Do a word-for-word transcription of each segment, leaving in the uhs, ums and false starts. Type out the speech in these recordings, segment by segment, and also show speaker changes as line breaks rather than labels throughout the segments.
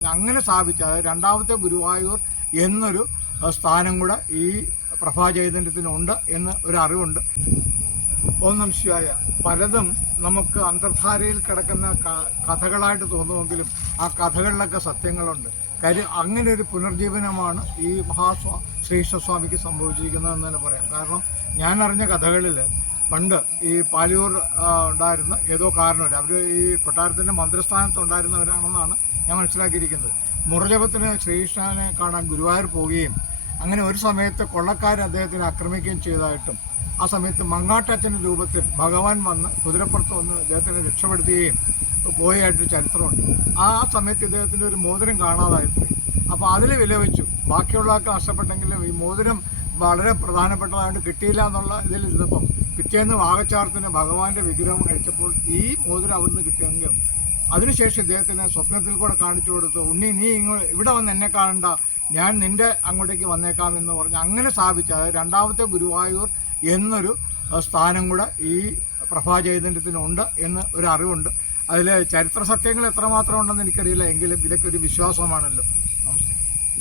അങ്ങനെ സ്ഥാപിച്ച രണ്ടാമത്തെ ഗുരുവായൂർ എന്നൊരു സ്ഥാനം കൂടെ ഈ പ്രഭാചൈതന്യത്തിനുണ്ട് എന്ന് ഒരു അറിവുണ്ട്. ഒന്നും ശിവായ. പലതും നമുക്ക് അന്തർധാരയിൽ കിടക്കുന്ന കഥകളായിട്ട് തോന്നുമെങ്കിലും ആ കഥകളിലൊക്കെ സത്യങ്ങളുണ്ട്. കാര്യം അങ്ങനെ ഒരു പുനർജീവനമാണ് ഈ മഹാസ്വാ ശ്രീകൃഷ്ണസ്വാമിക്ക് സംഭവിച്ചിരിക്കുന്നതെന്ന് തന്നെ പറയാം. കാരണം ഞാൻ അറിഞ്ഞ കഥകളിൽ പണ്ട് ഈ പാലിയൂർ ഉണ്ടായിരുന്ന ഏതോ കാരണവർ അവർ ഈ കൊട്ടാരത്തിൻ്റെ മന്ത്രിസ്ഥാനത്തുണ്ടായിരുന്നവരാണെന്നാണ് ഞാൻ മനസ്സിലാക്കിയിരിക്കുന്നത്. മുറജപത്തിന് ശ്രീകൃഷ്ണനെ കാണാൻ ഗുരുവായൂർ പോവുകയും അങ്ങനെ ഒരു സമയത്ത് കൊള്ളക്കാർ അദ്ദേഹത്തിനെ ആക്രമിക്കുകയും ചെയ്തതായിട്ടും ആ സമയത്ത് മങ്ങാട്ടച്ഛൻ്റെ രൂപത്തിൽ ഭഗവാൻ വന്ന് കുതിരപ്പുറത്ത് വന്ന് അദ്ദേഹത്തിനെ രക്ഷപ്പെടുത്തുകയും പോയായിട്ട് ചരിത്രമുണ്ട്. ആ സമയത്ത് ഇദ്ദേഹത്തിൻ്റെ ഒരു മോതിരം കാണാതായിപ്പോയി. അപ്പോൾ അതിൽ വിലപിച്ചു. ബാക്കിയുള്ളതൊക്കെ നഷ്ടപ്പെട്ടെങ്കിലും ഈ മോതിരം വളരെ പ്രധാനപ്പെട്ടതായിട്ട് കിട്ടിയില്ല എന്നുള്ള ഇതിൽ ഇരുന്നപ്പം പിറ്റേന്ന് വാകച്ചാർത്തിന് ഭഗവാന്റെ വിഗ്രഹം കഴിച്ചപ്പോൾ ഈ മോതിരം അവിടുന്ന് കിട്ടിയെങ്കിലും അതിനുശേഷം ഇദ്ദേഹത്തിന് സ്വപ്നത്തിൽ കൂടെ കാണിച്ചു കൊടുത്തു, ഉണ്ണി നീ ഇങ്ങോട്ട് ഇവിടെ വന്ന് എന്നെ കാണണ്ട, ഞാൻ നിൻ്റെ അങ്ങോട്ടേക്ക് വന്നേക്കാം എന്ന് പറഞ്ഞ് അങ്ങനെ സ്ഥാപിച്ച അതായത് രണ്ടാമത്തെ ഗുരുവായൂർ എന്നൊരു സ്ഥാനം കൂടെ ഈ പ്രഭാചൈതന്യത്തിനുണ്ട് എന്ന് ഒരു അറിവുണ്ട്. അതിൽ ചരിത്ര സത്യങ്ങൾ എത്രമാത്രം ഉണ്ടെന്ന് എനിക്കറിയില്ല, എങ്കിലും ഇതൊക്കെ ഒരു വിശ്വാസമാണല്ലോ. നമസ്തേ.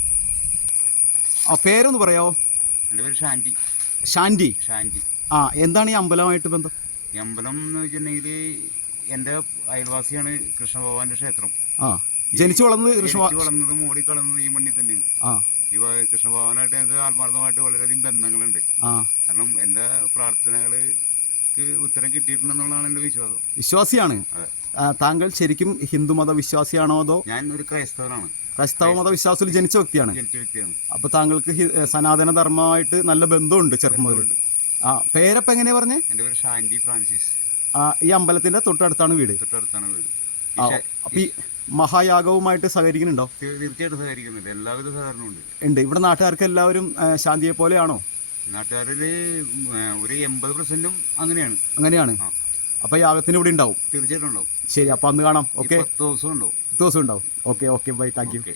ആ പേരൊന്ന് പറയാമോ?
എൻ്റെ പേര് ഷാൻറ്റി.
ഷാൻറ്റി
ഷാൻറ്റി.
ആ എന്താണ് ഈ അമ്പലമായിട്ട് ബന്ധം?
ഈ അമ്പലം എന്ന് വെച്ചിട്ടുണ്ടെങ്കിൽ എൻ്റെ അയൽവാസിയാണ് കൃഷ്ണഭഗവാന്റെ ക്ഷേത്രം.
ആ ജനിച്ചു വളർന്നത് കൃഷ്ണ
വളർന്നത് മൂടി കളർന്നത് ഈ മണ്ണിൽ തന്നെയാണ്.
ആ
ഇപ്പൊ കൃഷ്ണഭഗവാനായിട്ട് ഞങ്ങൾക്ക് ആത്മാർത്ഥമായിട്ട് വളരെയധികം ബന്ധങ്ങളുണ്ട്.
ആ
കാരണം എൻ്റെ പ്രാർത്ഥനകൾക്ക് ഉത്തരം കിട്ടിയിട്ടുണ്ടെന്നുള്ളതാണ് എൻ്റെ വിശ്വാസം.
വിശ്വാസിയാണ് താങ്കൾ? ശരിക്കും ഹിന്ദുമത വിശ്വാസിയാണോ അതോ?
ഞാൻ ഒരു ക്രൈസ്തവനാണ്.
ക്രൈസ്തവ മതവിശ്വാസത്തിൽ ജനിച്ച വ്യക്തിയാണ്.
ജനിച്ച വ്യക്തിയാണ്.
അപ്പൊ താങ്കൾക്ക് സനാതന ധർമ്മമായിട്ട് നല്ല ബന്ധമുണ്ട് ചെറുപ്പം മുതൽ. ആ പേരപ്പം എങ്ങനെയാ പറഞ്ഞേ?
എൻ്റെ പേര് ഷാൻറ്റി ഫ്രാൻസിസ്.
ആ ഈ അമ്പലത്തിന്റെ തൊട്ടടുത്താണ് വീട്?
തൊട്ടടുത്താണ് വീട്.
അപ്പൊ ഈ മഹായാഗവുമായിട്ട് സഹകരിക്കുന്നുണ്ടോ?
തീർച്ചയായിട്ടും സഹകരിക്കുന്നുണ്ട്. എല്ലാവിധ സഹകരണവും ഉണ്ട്.
ഉണ്ട്. ഇവിടെ നാട്ടുകാർക്ക് എല്ലാവരും ശാന്തിയെ പോലെയാണോ?
നാട്ടുകാരിൽ ഒരു എൺപത് പെർസെന്റും അങ്ങനെയാണ്.
അങ്ങനെയാണ്. അപ്പൊ യാഗത്തിന് ഇവിടെ ഉണ്ടാവും?
തീർച്ചയായിട്ടും ഉണ്ടാവും.
ശരി, അപ്പൊ അന്ന് കാണാം. ഓക്കെ,
പത്ത് ദിവസം ഉണ്ടാവും.
പത്ത് ദിവസം ഉണ്ടാവും. Okay okay bye, thank you.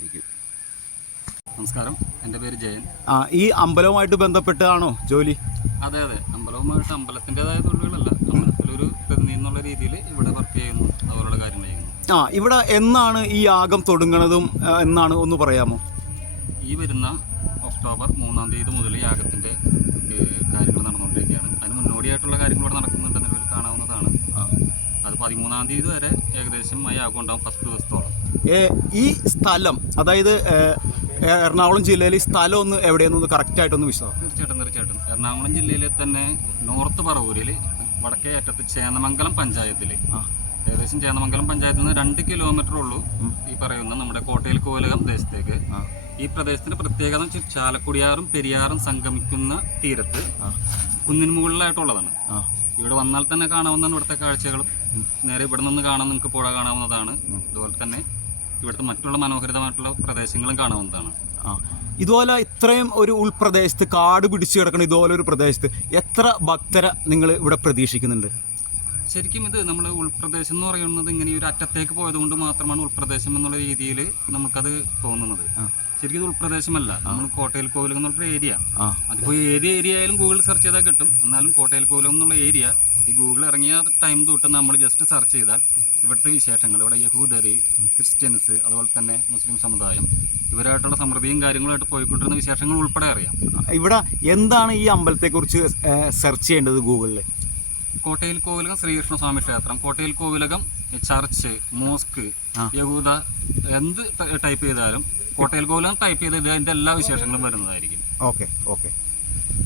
നമസ്കാരം, എൻ്റെ പേര് ജയൻ.
ആ ഈ അമ്പലവുമായിട്ട് ബന്ധപ്പെട്ടാണോ ജോലി?
അതെ അതെ, അമ്പലവുമായിട്ട് അമ്പലത്തിൻ്റെതായ തൊഴിലുകളല്ല, അമ്പലത്തിലൊരു പ്രതിനിധി എന്നുള്ള രീതിയിൽ ഇവിടെ വർക്ക് ചെയ്യുന്നു, അവരുടെ കാര്യങ്ങൾ ചെയ്യുന്നു.
ആ ഇവിടെ എന്നാണ് ഈ യാഗം തുടങ്ങുന്നതും എന്നാണ് ഒന്ന് പറയാമോ?
ഈ വരുന്ന ഒക്ടോബർ മൂന്നാം തീയതി മുതൽ യാഗത്തിൻ്റെ കാര്യങ്ങൾ നടന്നുകൊണ്ടിരിക്കുകയാണ്. അതിന് മുന്നോടിയായിട്ടുള്ള കാര്യങ്ങൾ ഇവിടെ നടക്കുന്നുണ്ടെന്ന് ഇതിൽ കാണാവുന്നതാണ്. അത് പതിമൂന്നാം തീയതി വരെ ഏകദേശം ആ യാഗം ഉണ്ടാകും, പത്ത് ദിവസത്തോളം.
ഈ സ്ഥലം, അതായത് എറണാകുളം ജില്ലയിൽ ഈ സ്ഥലം ഒന്ന് എവിടെയെന്നൊന്ന് കറക്റ്റായിട്ടൊന്ന് വിശദം.
തീർച്ചയായിട്ടും തീർച്ചയായിട്ടും എറണാകുളം ജില്ലയിലെ തന്നെ നോർത്ത് പറവൂരിൽ വടക്കേ അറ്റത്ത് ചേന്നമംഗലം പഞ്ചായത്തിൽ, ഏകദേശം ചേന്നമംഗലം പഞ്ചായത്തിൽ നിന്ന് രണ്ട് കിലോമീറ്റർ ഉള്ളൂ ഈ പറയുന്ന നമ്മുടെ കോട്ടയിൽ കോലകം ദേശത്തേക്ക്. ഈ പ്രദേശത്തിന്റെ പ്രത്യേകത ചാലക്കുടിയാറും പെരിയാറും സംഗമിക്കുന്ന തീരത്ത് കുന്നിന് മുകളിലായിട്ടുള്ളതാണ്. ഇവിടെ വന്നാൽ തന്നെ കാണാവുന്ന ഇവിടുത്തെ കാഴ്ചകളും നേരെ ഇവിടെ നിന്ന് കാണാൻ നിങ്ങൾക്ക് പുഴ കാണാവുന്നതാണ്. അതുപോലെ തന്നെ ഇവിടുത്തെ മറ്റുള്ള മനോഹരിതമായിട്ടുള്ള പ്രദേശങ്ങളും കാണാവുന്നതാണ്.
ആ ഇതുപോലെ ഇത്രയും ഒരു ഉൾപ്രദേശത്ത് കാട് പിടിച്ചു കിടക്കുന്ന ഇതുപോലെ ഒരു പ്രദേശത്ത് എത്ര ഭക്തരെ നിങ്ങൾ ഇവിടെ പ്രതീക്ഷിക്കുന്നുണ്ട്?
ശരിക്കും ഇത് നമ്മൾ ഉൾപ്രദേശം എന്ന് പറയുന്നത് ഇങ്ങനെ ഒരു അറ്റത്തേക്ക് പോയത് കൊണ്ട് മാത്രമാണ് ഉൾപ്രദേശം എന്നുള്ള രീതിയിൽ നമുക്കത് തോന്നുന്നത്. ശരിക്കും ഇത് ഉൾപ്രദേശമല്ല, നമ്മൾ കോട്ടയിൽ കോവിലം എന്നുള്ള ഏരിയ. അതിപ്പോൾ ഏത് ഏരിയ ആയാലും ഗൂഗിൾ സെർച്ച് ചെയ്താൽ കിട്ടും. എന്നാലും കോട്ടയിൽ കോവിലം എന്നുള്ള ഏരിയ ഈ ഗൂഗിൾ ഇറങ്ങിയ ടൈം തൊട്ട് നമ്മൾ ജസ്റ്റ് സെർച്ച് ചെയ്താൽ ഇവിടുത്തെ വിശേഷങ്ങൾ, ഇവിടെ യഹൂദര്, ക്രിസ്ത്യൻസ്, അതുപോലെ തന്നെ മുസ്ലിം സമുദായം, ഇവരായിട്ടുള്ള സമൃദ്ധിയും കാര്യങ്ങളായിട്ട് പോയിക്കൊണ്ടിരുന്ന വിശേഷങ്ങൾ ഉൾപ്പെടെ അറിയാം.
ഇവിടെ എന്താണ് ഈ അമ്പലത്തെക്കുറിച്ച് സെർച്ച് ചെയ്യേണ്ടത് ഗൂഗിളിൽ?
കോട്ടയിൽ കോവിലകം ശ്രീകൃഷ്ണസ്വാമി ക്ഷേത്രം, കോട്ടയിൽ കോവിലകം ചർച്ച്, മോസ്ക്, യഹൂദ, എന്ത് ടൈപ്പ് ചെയ്താലും കോട്ടയിൽ കോവിലകം ടൈപ്പ് ചെയ്ത് ഇതിൻ്റെ എല്ലാ വിശേഷങ്ങളും വരുന്നതായിരിക്കും.
Okay okay